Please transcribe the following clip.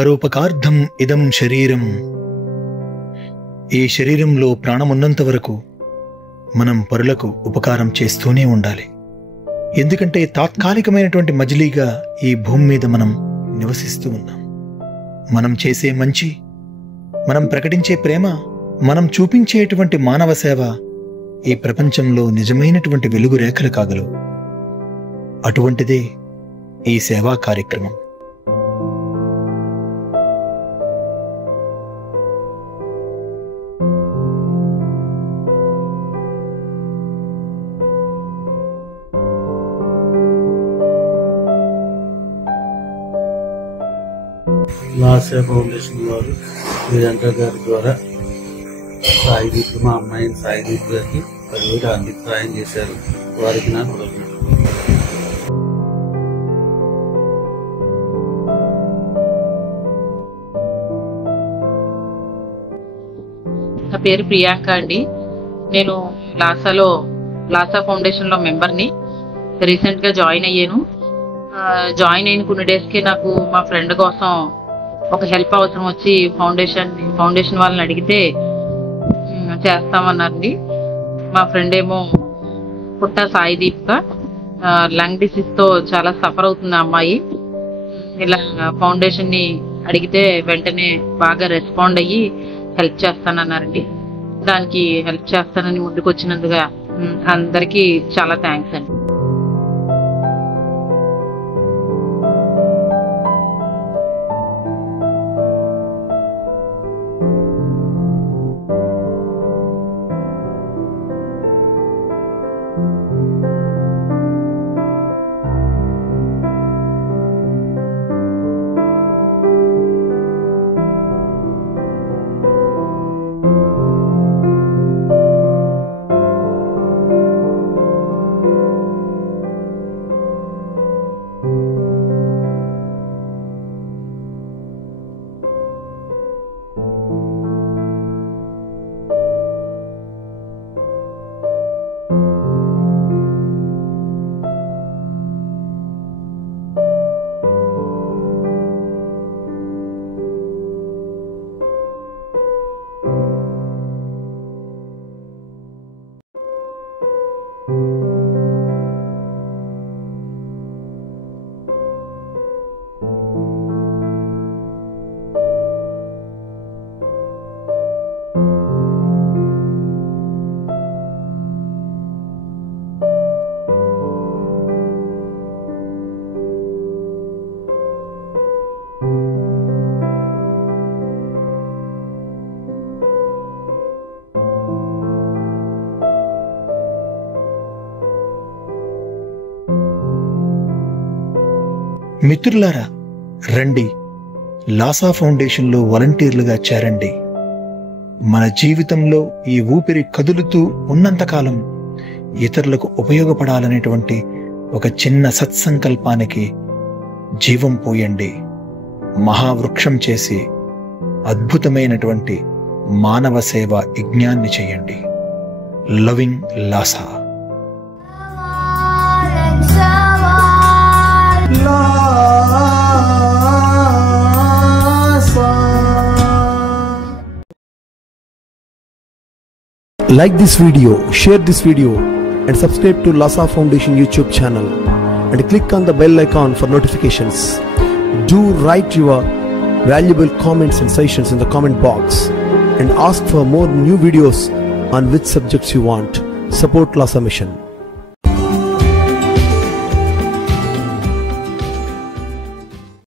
పరోపకార్థం ఇదం శరీరం. ఈ శరీరంలో ప్రాణమున్నంత వరకు మనం పరులకు ఉపకారం చేస్తూనే ఉండాలి. ఎందుకంటే తాత్కాలికమైనటువంటి మజిలీగా ఈ భూమి మీద మనం నివసిస్తూ ఉన్నాం. మనం చేసే మంచి, మనం ప్రకటించే ప్రేమ, మనం చూపించేటువంటి మానవ సేవ ఈ ప్రపంచంలో నిజమైనటువంటి వెలుగు రేఖలు కాగలవు. అటువంటిదే ఈ సేవా కార్యక్రమం. లాసా ఫౌండేషన్ వారు వీరేంద్ర గారి ద్వారా సాయిదీప్, మా అమ్మాయిని సాయిదీప్ గారికి 10,000 ఆర్థిక సహాయం చేశారు. వారికి నా కృతజ్ఞతలు. నా పేరు ప్రియాంక అండి. నేను లాసా ఫౌండేషన్లో మెంబర్ని. రీసెంట్గా జాయిన్ అయ్యాను. జాయిన్ అయిన కొన్ని డేస్కి నాకు మా ఫ్రెండ్ కోసం ఒక హెల్ప్ అవసరం వచ్చి ఫౌండేషన్ వాళ్ళని అడిగితే చేస్తామన్నారండి. మా ఫ్రెండ్ ఏమో పుట్ట సాయిదీప్గా లంగ్ డిసీజ్తో చాలా సఫర్ అవుతుంది ఆ అమ్మాయి. ఇలా ఫౌండేషన్ని అడిగితే వెంటనే బాగా రెస్పాండ్ అయ్యి హెల్ప్ చేస్తానన్నారండి. దానికి హెల్ప్ చేస్తానని ముందుకు వచ్చినందుగా అందరికీ చాలా థ్యాంక్స్ అండి. మిత్రులారా, రండి, లాసా ఫౌండేషన్లో వాలంటీర్లుగా చేరండి. మన జీవితంలో ఈ ఊపిరి కదులుతూ ఉన్నంతకాలం ఇతరులకు ఉపయోగపడాలనేటువంటి ఒక చిన్న సత్సంకల్పానికి జీవం పోయండి. మహావృక్షం చేసి అద్భుతమైనటువంటి మానవ సేవ యజ్ఞాన్ని చేయండి. Loving Laasa. Like this video, share this video and subscribe to Lhasa Foundation YouTube channel and click on the bell icon for notifications. Do write your valuable comments and suggestions in the comment box and ask for more new videos on which subjects you want. Support Lhasa Mission.